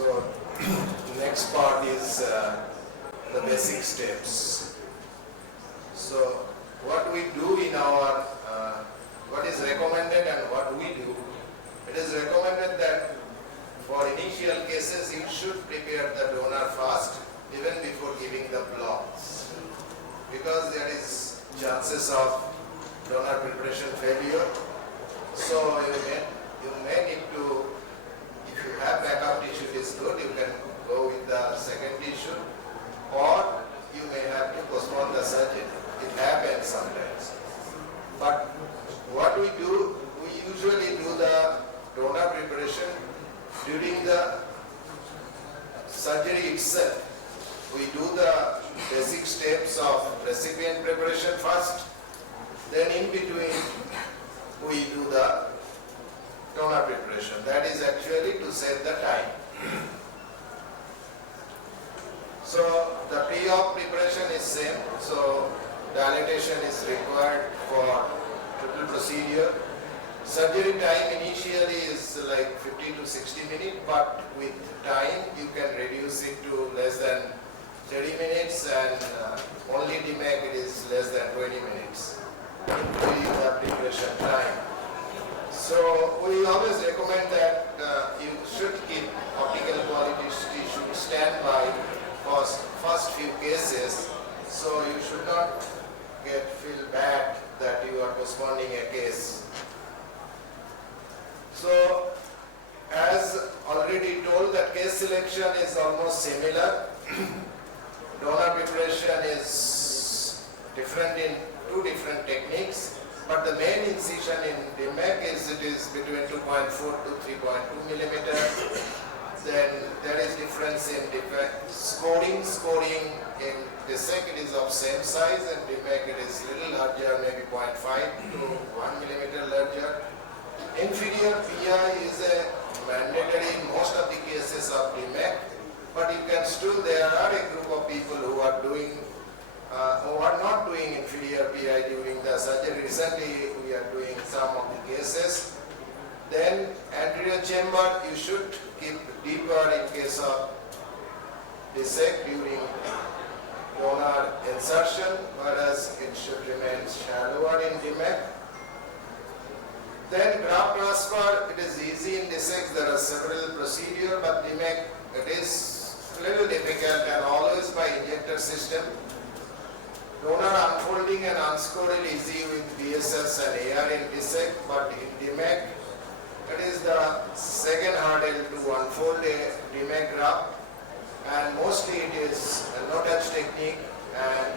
So next part is the basic steps. So what we do in our, what is recommended and what we do, it is recommended that for initial cases you should prepare the donor first even before giving the blocks, because there is chances of donor preparation failure. So you may need to, if you have backup tissue, it is good, you can go with the second tissue, or you may have to postpone the surgery. It happens sometimes. But what we do, we usually do the donor preparation during the surgery itself. We do the basic steps of recipient preparation first, then in between we do the donor preparation. That is actually to save the time. So the pre-op preparation is same. So dilatation is required for total procedure. Surgery time initially is like 50 to 60 minutes, but with time you can reduce it to less than 30 minutes, and only DMEK it is less than 20 minutes, including the preparation time. So we always recommend that you should keep optical quality tissue standby for first few cases, so you should not feel bad that you are postponing a case. So as already told, that case selection is almost similar. Donor preparation is different in two different techniques, but the main incision in DMEK is it is between 2.4 to 3.2 millimeter. Then there is difference in scoring. Scoring in DSEK it is of same size, and DMEK it is little larger, maybe 0.5 to 1 millimeter larger. Inferior PI is a mandatory in most of the cases of DMEK. But you can still, there are a group of people who are doing, who are not doing inferior PI during the surgery. Recently, we are doing some of the cases. Then anterior chamber, you should keep deeper in case of DSEK during donor insertion, whereas it should remain shallower in DMEK. Then graft transfer, it is easy in DSEK. There are several procedures, but DMEK, it is little difficult and always by injector system. Donor unfolding and unscored is easy with BSS and AR in DSEK, but in DMEK, it is the second hurdle to unfold a DMEK graft, and mostly it is a no-touch technique, and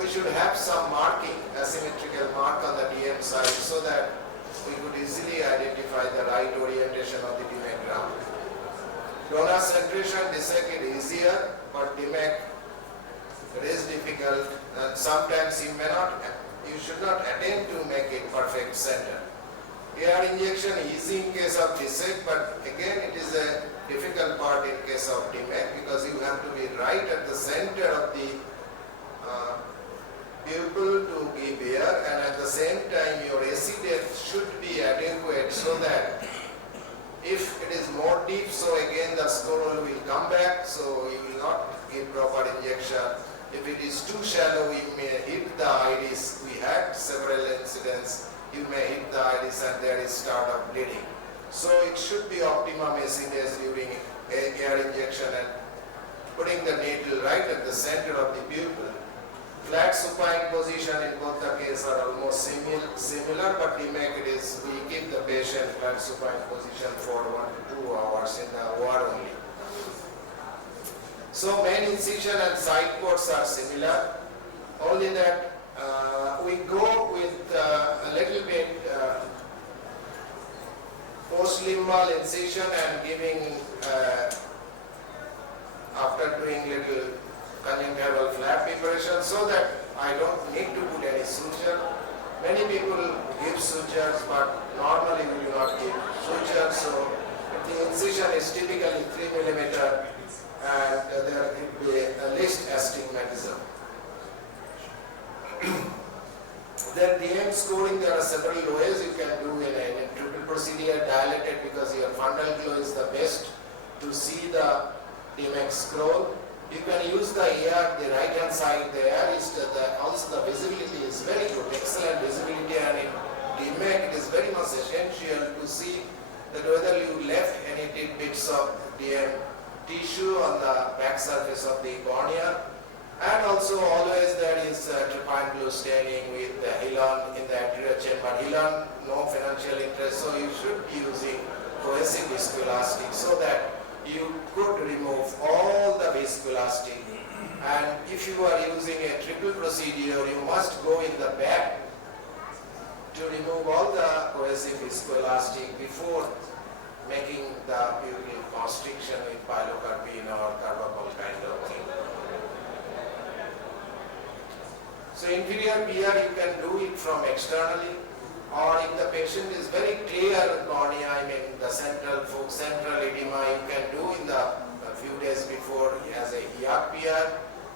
we should have some marking, asymmetrical mark on the DM side, so that we could easily identify the right orientation of the DMEK graft. Donor centration, DSEK is easier, but DMEK it is difficult, and sometimes you should not attempt to make it perfect center. AR injection easy in case of DSEK, but again it is a difficult part in case of DMEK, because you have to be right at the center of the pupil to give air, and at the same time your AC depth should be adequate, so that if it is more deep, so again the scroll will come back, so you will not give proper injection. If it is too shallow, you may hit the iris. We had several incidents. You may hit the iris and there is start of bleeding. So it should be optimum AC days during air injection and putting the needle right at the center of the pupil. Flat supine position in both the cases are almost similar, but DMEK it is, we keep the patient flat supine position for 1 to 2 hours in the ward only. So main incision and side ports are similar, only that we go with a little bit post-limbal incision and giving, after doing little conjunctival flap preparation, so that I don't need to put any suture. Many people give sutures, but normally we do not give sutures. So the incision is typically 3 millimeter, and there could be a least astigmatism. Then DM scoring, there are several ways you can do in a triple procedure, dilated, because your fundal glow is the best to see the DMEK scroll. You can use the AR, the right hand side there is also the visibility is very good, excellent visibility, and in DMEK it is very much essential to see that whether you left any tidbits of DM tissue on the back surface of the cornea, and also always there is trypan blue staining with the Hilon in the anterior chamber. Hilon, no financial interest, so you should be using cohesive viscoelastic so that you could remove all the viscoelastic. And if you are using a triple procedure, you must go in the back to remove all the cohesive viscoelastic before making the pupil constriction with pilocarpine or carbacol kind of thing. So inferior PR you can do it from externally, or if the patient is very clear cornea, I mean the central edema, you can do in the few days before as a ERPR,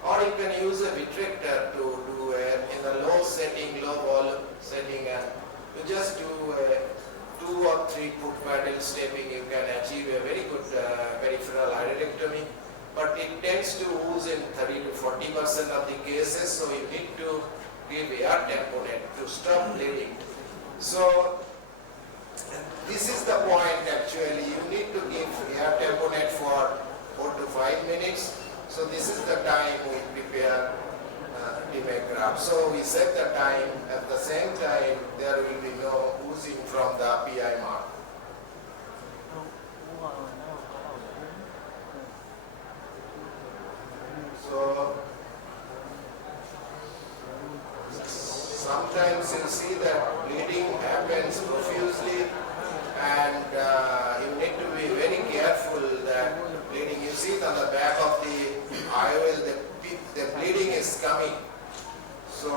or you can use a vitrector to do in the low setting, low volume setting, and you just do a 2 or 3 foot pedal stepping, you can achieve a very good peripheral iridectomy. But it tends to ooze in 30 to 40% of the cases, so you need to give AR tamponade to stop bleeding. So this is the point actually, you need to give AR tamponade for 4 to 5 minutes. So this is the time we prepare DMEK graft. So we set the time, at the same time there will be no oozing from the PI mark. So sometimes you see that bleeding happens profusely, and you need to be very careful that bleeding, you see it on the back of the IOL, the bleeding is coming. So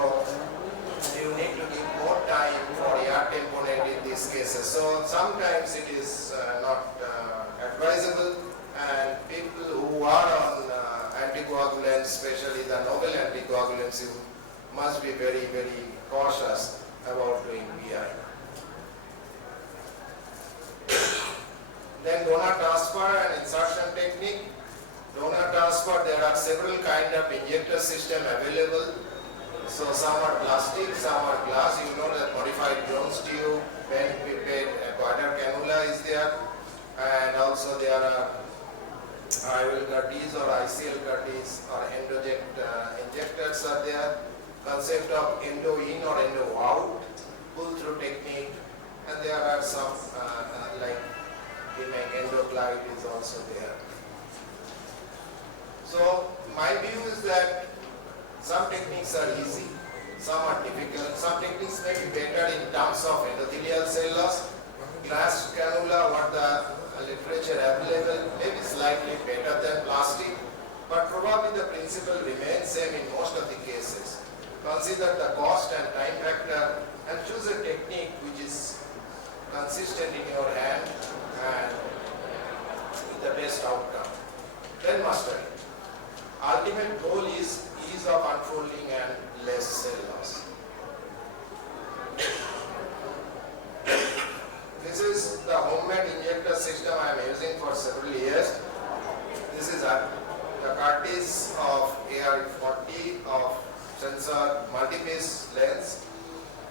you need to give more time for AR tamponade in these cases. So sometimes it is not advisable, and people who are on anticoagulants, especially the novel anticoagulants, you must be very, very cautious about doing PI. Then donor transfer and insertion technique. Donor transfer, there are several kind of injector system available. So some are plastic, some are glass. You know that modified Jones tube, pen pipette, guided cannula is there, and also there are IOL curties or ICL curties or endoject injectors are there. Concept of endo in or endo out, pull through technique, and there are some like DMEK endoglide is also there. So my view is that some techniques are easy, some are difficult, some techniques may be better in terms of endothelial cell loss. Glass cannula, what the literature available, may be slightly better than plastic, but probably the principle remains same in most of the cases. Consider the cost and time factor and choose a technique which is consistent in your hand and with the best outcome. Then master it. Ultimate goal is ease of unfolding and less cell loss. This is the homemade injector system I am using for several years. This is the cartridge of AR40 of sensor multi-piece lens.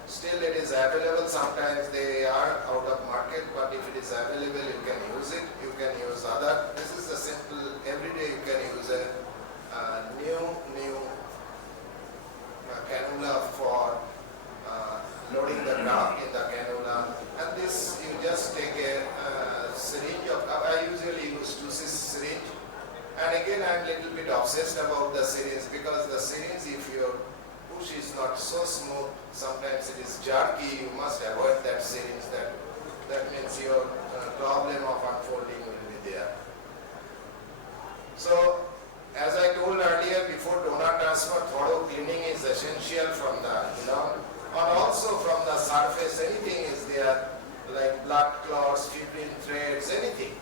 Still it is available, sometimes they are out of market, but if it is available you can use it, you can use other. This is a simple, every day you can use a new cannula for loading the graft in the cannula, and this you just take a syringe of, I usually use 2cc syringe, and again I am a little bit obsessed about the syringe because the syringe, if your push is not so smooth, sometimes it is jerky, you must avoid that syringe. That means your problem of unfolding will be there. So as I told earlier, before donor transfer, thorough cleaning is essential from the hilon, and also from the surface. Anything is there like blood clots, fibrin threads, anything.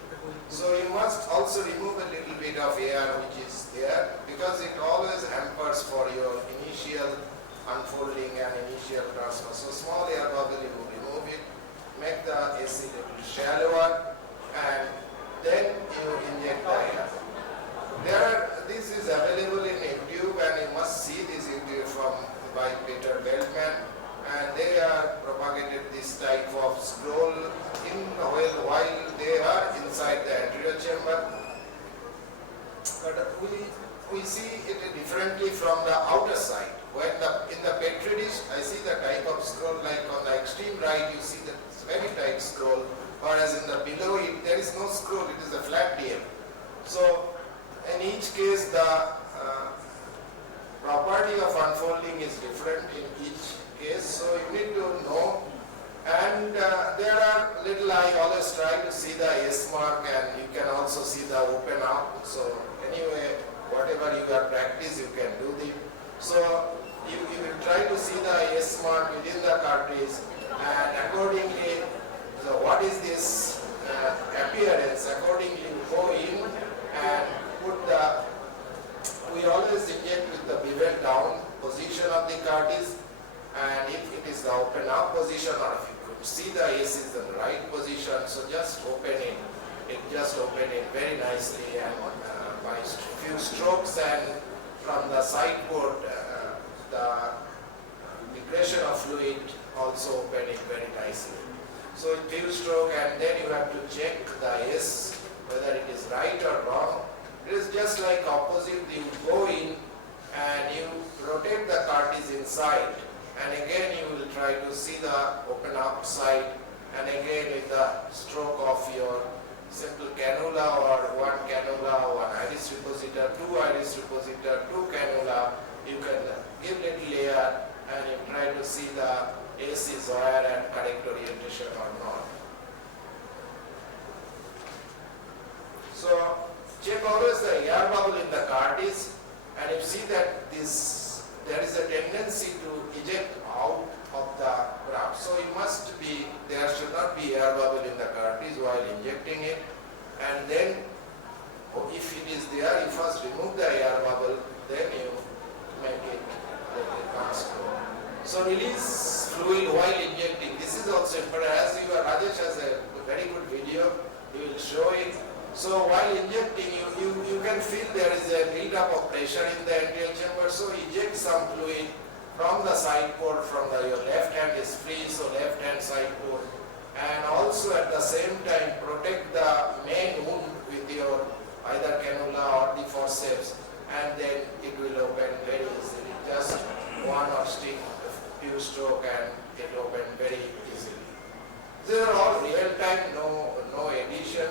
So you must also remove a little bit of air which is there, because it always hampers for your initial unfolding and initial transfer. So small air bubble, you remove it, make the AC a little shallower, and then you inject the air. chamber, but we see it differently from the outer side. When in the petri dish, I see the type of scroll, like on the extreme right, you see the very tight scroll, whereas in the below it, there is no scroll, it is a flat DM. So in each case, the property of unfolding is different in each case, so you need to know. And there are little, I always try to see the S mark, and you can also see the open up. So anyway, whatever you have practiced, you can do the. So you will try to see the S mark within the cartridge, and accordingly, so what is this appearance? Accordingly, you go in and put the. We always inject with the bevel down position of the cartridge, and if it is the open up position, or if you could see the S is the right position, so just open it. It just open it very nicely, and by few strokes, and from the side port, the migration of fluid also open it very nicely. So in few stroke, and then you have to check the S whether it is right or wrong. It is just like opposite. You go in and you rotate the cartridge inside, and again you will try to see the open up side, and again with the stroke of your simple cannula, or one cannula, one iris repositor, two iris repositor, two cannula, you can give little layer, and you try to see the S is where and correct orientation or not. So check always the air bubble in the cartridge, and you see that there is a tendency to eject out of the graft. So there should not be air bubble in the cartridge while injecting it, and then if it is there, you first remove the air bubble, then you make it let it pass through. So release fluid while injecting. This is also important. As Rajesh has a very good video, he will show it. So while injecting, you can feel there is a build-up of pressure in the anterior chamber. So eject some fluid from the side port, your left hand is free, so left hand side port. And also at the same time, protect the main wound with your either cannula or the forceps, and then it will open very easily. Just one or stick, few stroke, and it open very easily. These are all real time, no addition.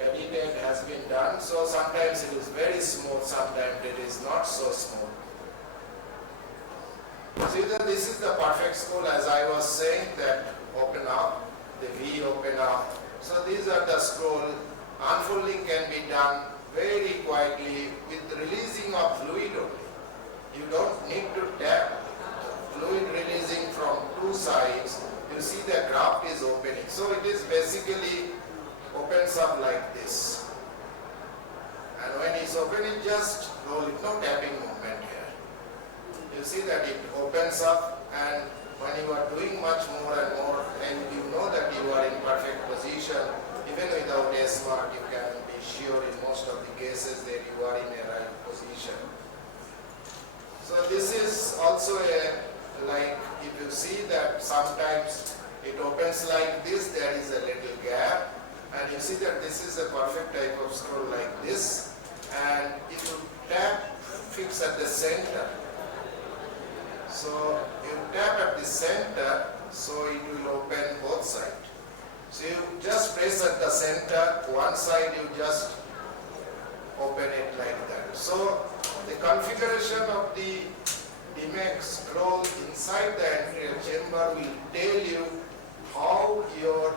Edited has been done, so sometimes it is very smooth, sometimes it is not so smooth. See that this is the perfect scroll, as I was saying, that open up, the V open up. So these are the scroll. Unfolding can be done very quietly with releasing of fluid only. You don't need to tap. Fluid releasing from two sides. You see the graft is opening. So it is basically opens up like this, and when it's opening, just roll it, no tapping movement here. You see that it opens up, and when you are doing much more and more, then you know that you are in perfect position. Even without S mark, you can be sure in most of the cases that you are in a right position. So this is also like if you see that sometimes it opens like this, there is a little gap. And you see that this is a perfect type of scroll like this, and if you tap, fix at the center. So you tap at the center, so it will open both sides. So you just press at the center, one side you just open it like that. So the configuration of the DMEK scroll inside the anterior chamber will tell you how your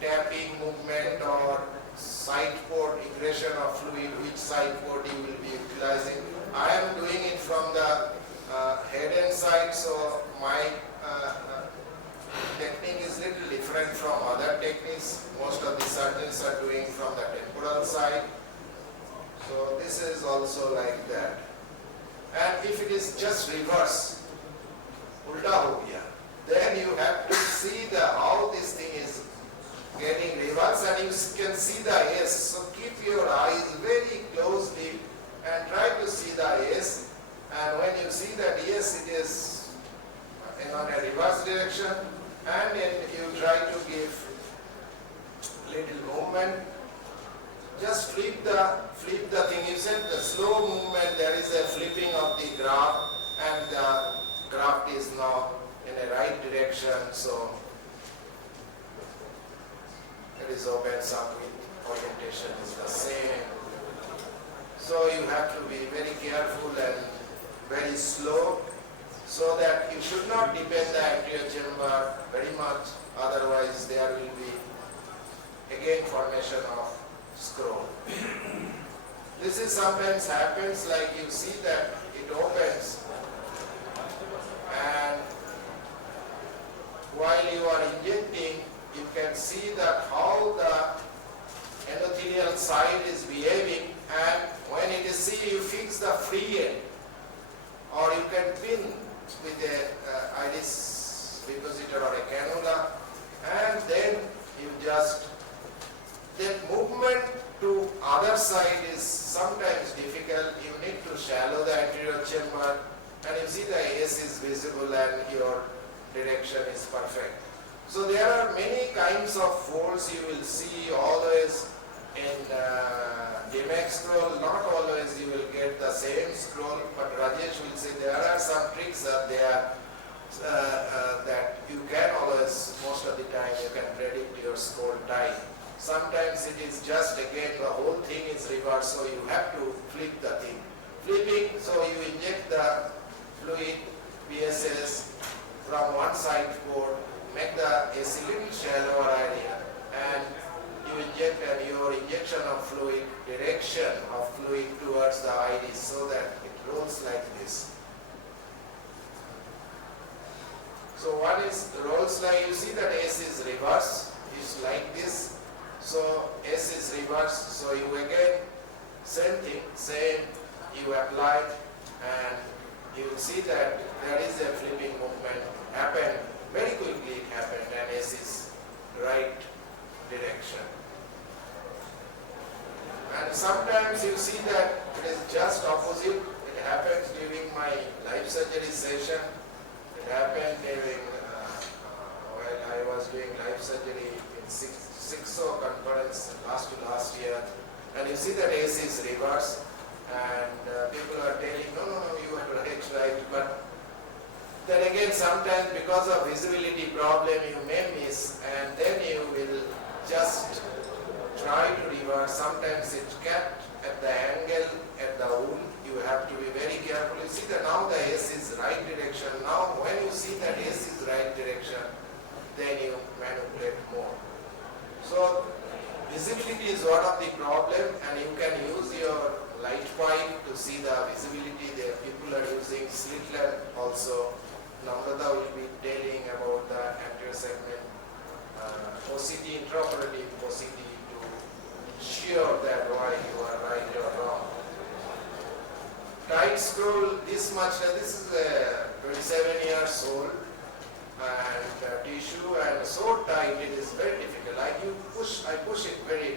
tapping movement or side port ingression of fluid, which side port you will be utilizing. I am doing it from the head end side, so my technique is little different from other techniques. Most of the surgeons are doing from the temporal side. So this is also like that. And if it is just reverse, ulta ho gaya, then you have to see how this thing is getting reverse, and you can see the S. So keep your eyes very closely and try to see the S. And when you see that yes, it is in a reverse direction, and then you try to give little movement, just flip the thing. You said the slow movement, there is a flipping of the graft, and the graft is now in a right direction, so it is opens up with orientation is the same. So you have to be very careful and very slow, so that you should not depend the anterior chamber very much, otherwise there will be again formation of scroll. This is sometimes happens, like you see that it opens, and while you are injecting, you can see that how the endothelial side is behaving, and when it is see, you fix the free end, or you can pin with a iris depositor or a cannula, and then you just, that movement to other side is sometimes difficult. You need to shallow the anterior chamber, and you see the AS is visible and your direction is perfect. So there are many kinds of folds you will see always in DMEK scroll. Not always you will get the same scroll, but Rajesh will say there are some tricks that you can always, most of the time you can predict your scroll type. Sometimes it is just again the whole thing is reversed, so you have to flip the thing. Flipping, so you inject the fluid PSS from one side port, make the AC little shallower area, and you inject, and your injection of fluid, direction of fluid towards the iris, so that it rolls like this. So one is rolls like, you see that S is reverse, is like this. So S is reverse, so you again, same thing, same, you apply, and you will see that there is a flipping movement happen, very quickly it happened, and S is right direction. And sometimes you see that it is just opposite. It happens during my life surgery session. It happened during, while I was doing life surgery in 6O conference last year. And you see that AC is reverse, and people are telling, no, you are right. But then again, sometimes because of visibility problem, you may miss, and then you will just try to reverse. Sometimes it's kept at the angle at the wound. You have to be very careful. You see that now the S is right direction. Now when you see that S is right direction, then you manipulate more. So visibility is one of the problem, and you can use your light pipe to see the visibility. There people are using slit lamp also. Namrata will be telling about the anterior segment OCT, intraoperative OCT, to sure that why you are right or wrong. Tight scroll this much, this is a 27 years old, and tissue, and so tight it is very difficult. I push it very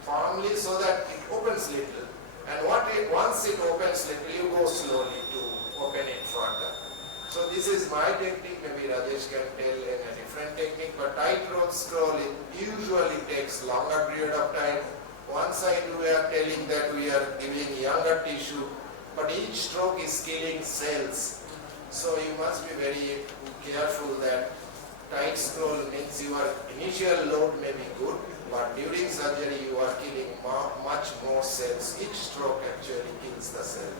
firmly so that it opens little, and once it opens little, you go slowly to open it further. So this is my technique. Maybe Rajesh can tell in a different technique, but tight rope scroll, it usually takes longer period of time. One side we are telling that we are giving younger tissue, but each stroke is killing cells. So you must be very careful that tight scroll means your initial load may be good, but during surgery you are killing much more cells. Each stroke actually kills the cell.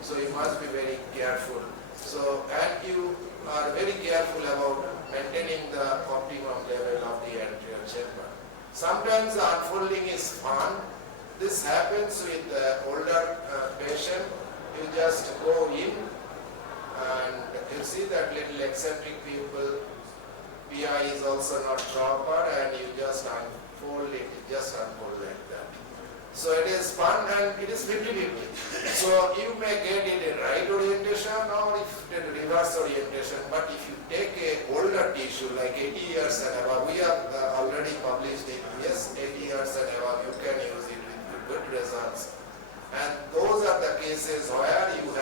So you must be very careful. So, and you are very careful about maintaining the optimum level of the anterior chamber. Sometimes the unfolding is fun. This happens with the older patient. You just go in, and you see that little eccentric pupil. PI is also not proper, and you just unfold it. It just unfolds like that. So it is fun, and it is 50-50. So you may get it in right orientation or if it reverse orientation. But if you take a older tissue like 80 years and above, we have already published it. Yes, 80 years and above, you can use it with good results. And those are the cases where